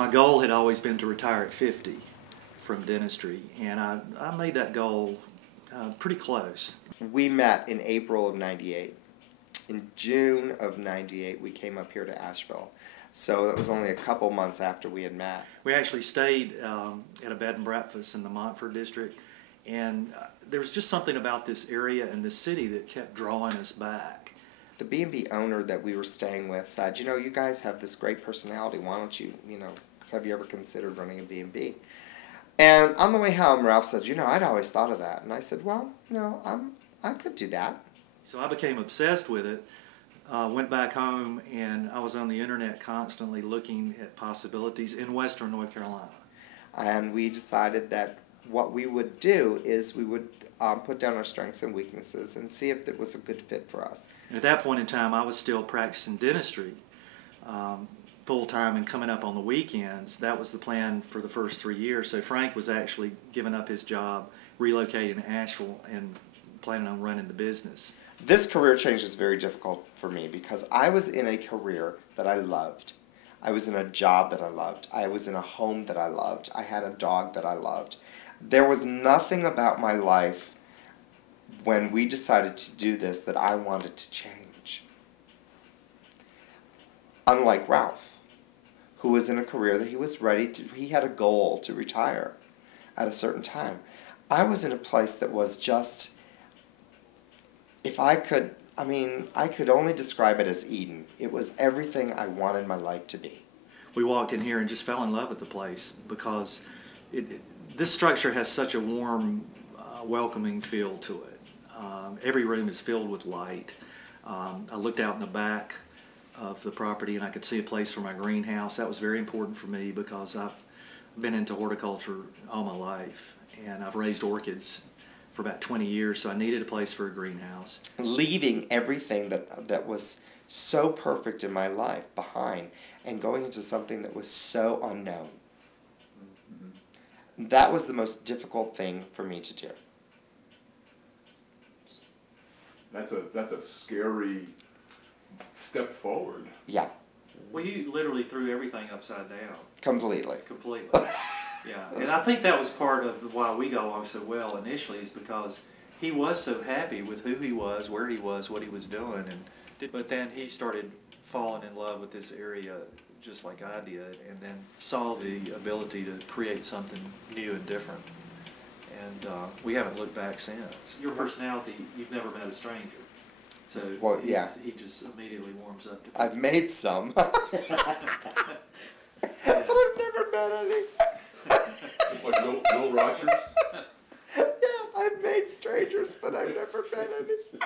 My goal had always been to retire at 50 from dentistry, and I made that goal pretty close. We met in April of '98. In June of '98, we came up here to Asheville. So that was only a couple months after we had met. We actually stayed at a bed and breakfast in the Montford district, and there was just something about this area and this city that kept drawing us back. The B&B owner that we were staying with said, you know, you guys have this great personality. Why don't you, have you ever considered running a B&B? And on the way home, Ralph said, I'd always thought of that. And I said, well, I could do that. So I became obsessed with it, went back home, and I was on the internet constantly looking at possibilities in western North Carolina. And we decided that what we would do is we would put down our strengths and weaknesses and see if it was a good fit for us. And at that point in time, I was still practicing dentistry full-time and coming up on the weekends. That was the plan for the first 3 years. So Frank was actually giving up his job, relocating to Asheville, and planning on running the business. This career change was very difficult for me because I was in a career that I loved. I was in a job that I loved. I was in a home that I loved. I had a dog that I loved. There was nothing about my life when we decided to do this that I wanted to change. Unlike Ralph, who was in a career that he was ready to, he had a goal to retire at a certain time. I was in a place that was just, I could only describe it as Eden. It was everything I wanted my life to be. We walked in here and just fell in love with the place because this structure has such a warm, welcoming feel to it. Every room is filled with light. I looked out in the back of the property and I could see a place for my greenhouse. That was very important for me because I've been into horticulture all my life, and I've raised orchids for about 20 years, so I needed a place for a greenhouse. Leaving everything that was so perfect in my life behind and going into something that was so unknown. Mm-hmm. That was the most difficult thing for me to do. That's a scary step forward. Yeah. Well, you literally threw everything upside down. Completely. Yeah, and I think that was part of why we got along so well initially, is because he was so happy with who he was, where he was, what he was doing, but then he started falling in love with this area just like I did, and then saw the ability to create something new and different. And we haven't looked back since. Your personality, you've never met a stranger. So well, yeah. He just immediately warms up to I've made some. But I've never met any. Just like Will Rogers? Yeah, I've made strangers, but I've never met any.